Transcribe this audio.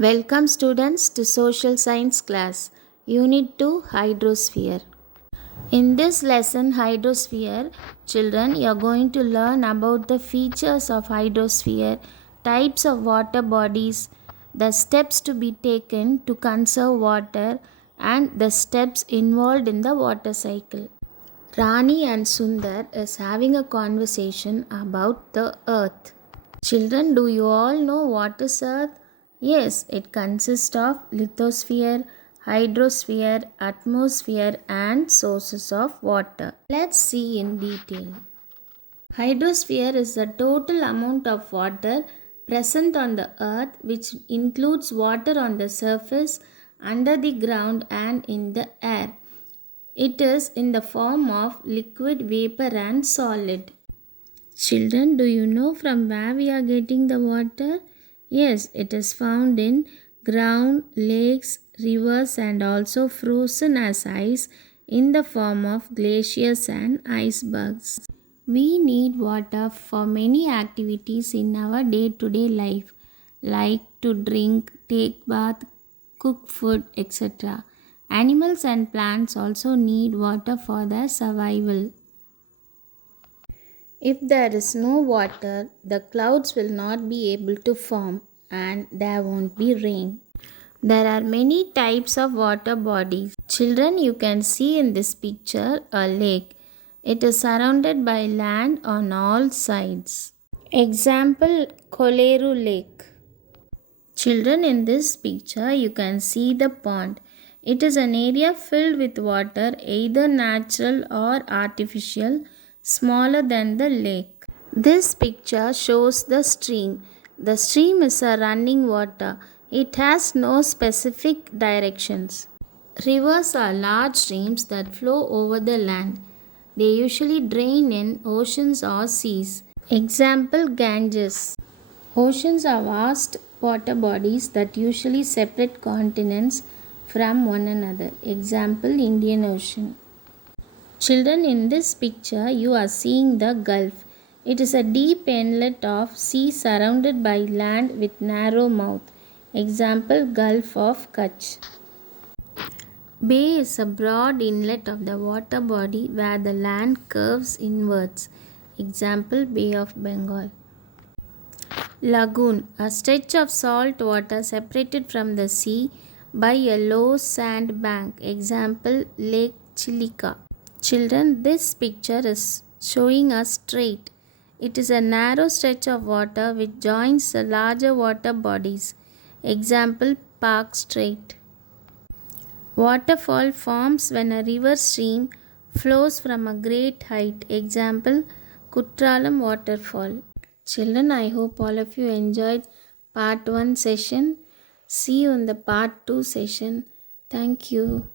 Welcome students to Social Science class, Unit 2 Hydrosphere. In this lesson Hydrosphere, children, you are going to learn about the features of hydrosphere, types of water bodies, the steps to be taken to conserve water and the steps involved in the water cycle. Rani and Sundar is having a conversation about the earth. Children, do you all know what is earth? Yes, it consists of lithosphere, hydrosphere, atmosphere and sources of water. Let's see in detail. Hydrosphere is the total amount of water present on the earth, which includes water on the surface, under the ground and in the air. It is in the form of liquid, vapor and solid. Children, do you know from where we are getting the water? Yes, it is found in ground, lakes, rivers and also frozen as ice in the form of glaciers and icebergs. We need water for many activities in our day-to-day life, like to drink, take bath, cook food, etc. Animals and plants also need water for their survival. If there is no water, the clouds will not be able to form and there won't be rain. There are many types of water bodies. Children, you can see in this picture a lake. It is surrounded by land on all sides. Example, Koleru Lake. Children, in this picture you can see the pond. It is an area filled with water, either natural or artificial, smaller than the lake. This picture shows the stream. The stream is a running water. It has no specific directions. Rivers are large streams that flow over the land. They usually drain in oceans or seas. Example, Ganges. Oceans are vast water bodies that usually separate continents from one another. Example, Indian Ocean. Children, in this picture you are seeing the Gulf. It is a deep inlet of sea surrounded by land with narrow mouth. Example, Gulf of Kutch. Bay is a broad inlet of the water body where the land curves inwards. Example, Bay of Bengal. Lagoon, a stretch of salt water separated from the sea by a low sand bank. Example, Lake Chilika. Children, this picture is showing a strait. It is a narrow stretch of water which joins the larger water bodies. Example, Park Strait. Waterfall forms when a river stream flows from a great height. Example, Kutralam waterfall. Children, I hope all of you enjoyed part 1 session. See you in the part 2 session. Thank you.